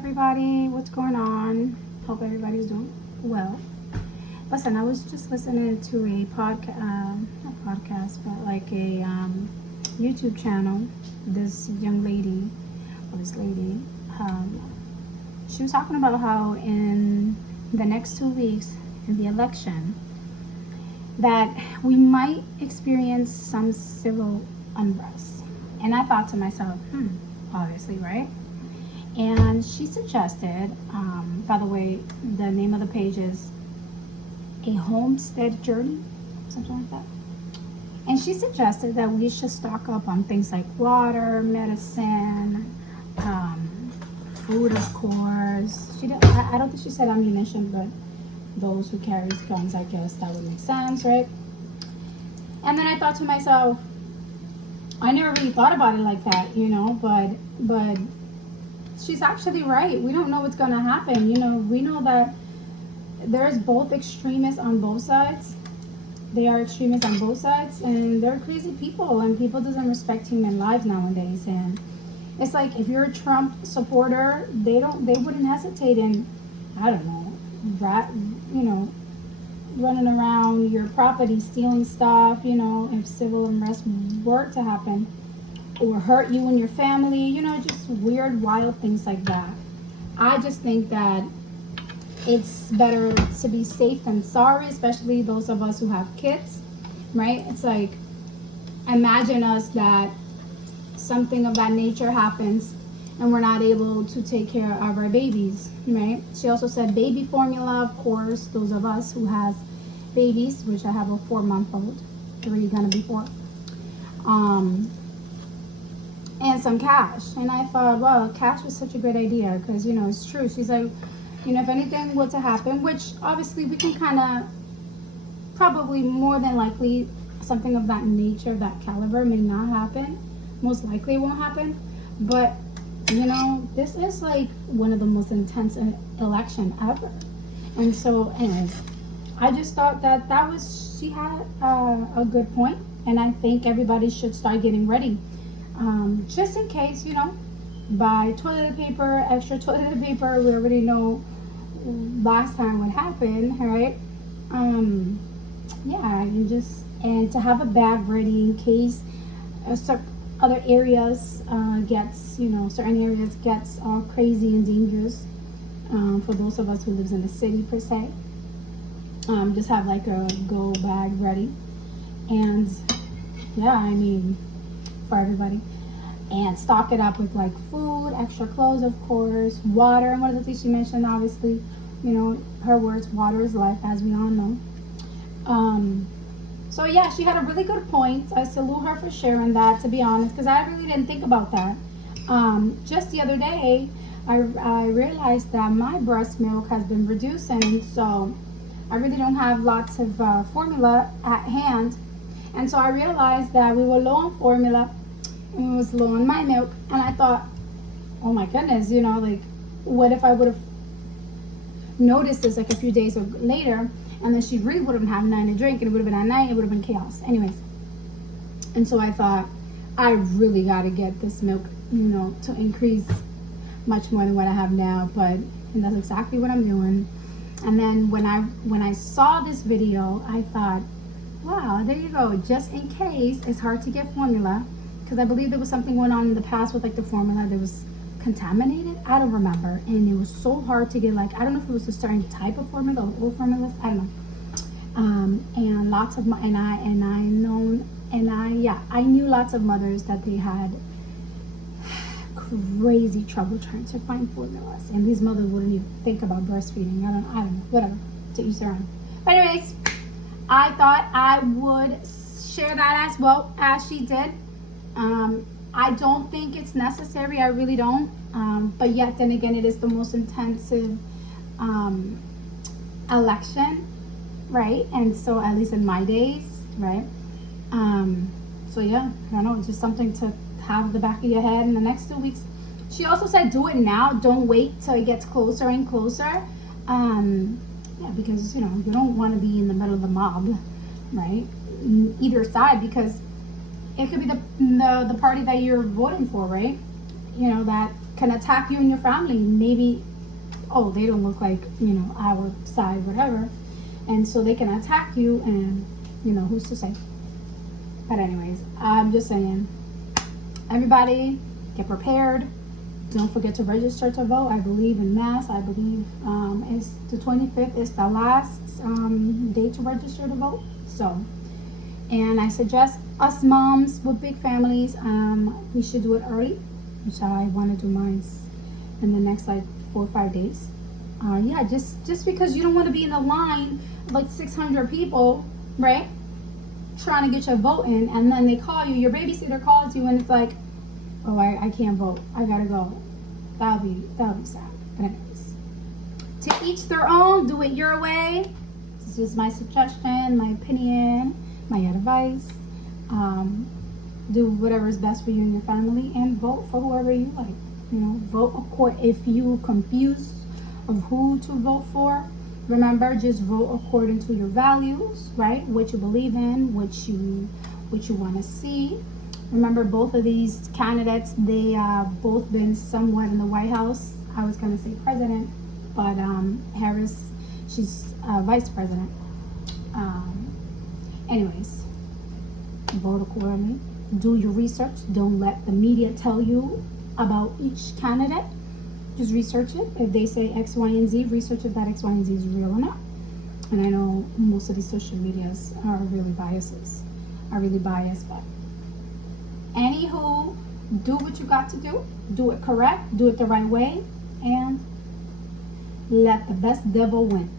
everybody. What's going on? Hope everybody's doing well. Listen, I was just listening to a not podcast, but like a YouTube channel. This young lady, or this lady, she was talking about how in the next 2 weeks in the election, that we might experience some civil unrest. And I thought to myself, obviously, right? And she suggested, by the way, the name of the page is A Homestead Journey, something like that. And she suggested that we should stock up on things like water, medicine, food, of course. I don't think she said ammunition, but those who carries guns, I guess that would make sense, right? And then I thought to myself, I never really thought about it like that, but she's actually right. We don't know what's going to happen. We know that there's both extremists on both sides. They are extremists on both sides, and they're crazy people, and people doesn't respect human lives nowadays. And it's like, if you're a Trump supporter, they wouldn't hesitate in, I don't know, running around your property, stealing stuff, if civil unrest were to happen, or hurt you and your family, just weird, wild things like that. I just think that it's better to be safe than sorry, especially those of us who have kids, right? It's like, imagine us that something of that nature happens and we're not able to take care of our babies, right? She also said baby formula, of course, those of us who have babies, which I have a 4-month-old, 3 gonna be 4. And some cash. And I thought, well, cash was such a great idea because, it's true. She's like, if anything were to happen, which obviously we can kind of, probably more than likely, something of that nature, of that caliber may not happen. Most likely it won't happen. But, this is like one of the most intense election ever. And so, anyways, I just thought she had a good point. And I think everybody should start getting ready. Just in case, buy toilet paper, extra toilet paper. We already know last time what happened, right? And to have a bag ready in case other areas certain areas gets all crazy and dangerous. For those of us who lives in the city per se, just have like a go bag ready, and for everybody. And stock it up with like food, extra clothes, of course, water. And one of the things she mentioned, obviously, her words, water is life, as we all know. So yeah, she had a really good point. I salute her for sharing that, to be honest, because I really didn't think about that. Just the other day, I realized that my breast milk has been reducing, so I really don't have lots of formula at hand. And so I realized that we were low on formula, and it was low on my milk, and I thought, oh my goodness, what if I would have noticed this like a few days later, and then she really wouldn't have nothing to drink, and it would have been at night, it would have been chaos. Anyways, and so I thought, I really got to get this milk, to increase much more than what I have now, and that's exactly what I'm doing. And then when I saw this video, I thought, wow, there you go, just in case it's hard to get formula. Because I believe there was something going on in the past with like the formula that was contaminated. I don't remember, and it was so hard to get. Like, I don't know if it was a certain type of formula or old formulas. I don't know. And lots of I knew lots of mothers that they had crazy trouble trying to find formulas, and these mothers wouldn't even think about breastfeeding. I don't know. Whatever. To each their own. But anyways, I thought I would share that as well as she did. I don't think it's necessary. I really don't. But yet then again, it is the most intensive election, right? And so, at least in my days, right? So yeah, I don't know. It's just something to have in the back of your head in the next 2 weeks. She also said, do it now. Don't wait till it gets closer and closer. Because you don't want to be in the middle of the mob, right? Either side, because it could be the party that you're voting for, right? that can attack you and your family. Maybe, oh, they don't look like, our side, whatever. And so they can attack you, and, who's to say? But anyways, I'm just saying, everybody get prepared. Don't forget to register to vote. I believe in Mass. I believe it's the 25th is the last date to register to vote. So, and I suggest us moms with big families, we should do it early, which I want to do mine in the next like 4 or 5 days. Yeah, just because you don't want to be in a line of like 600 people, right? Trying to get your vote in, and then they call you, your babysitter calls you, and it's like, oh, I can't vote, I gotta go. That'll be sad. But anyways, to each their own. Do it your way. This is my suggestion, my opinion, my advice. Do whatever is best for you and your family, and vote for whoever you like. Vote if you confused of who to vote for. Remember, just vote according to your values, right? What you believe in, what you want to see. Remember, both of these candidates, they both been somewhat in the White House. I was going to say president, but Harris, she's vice president. Anyways, vote accordingly. Do your research. Don't let the media tell you about each candidate. Just research it. If they say X, Y, and Z, research if that X, Y, and Z is real or not. And I know most of these social medias are really biased, but anywho, do what you got to do. Do it correct. Do it the right way. And let the best devil win.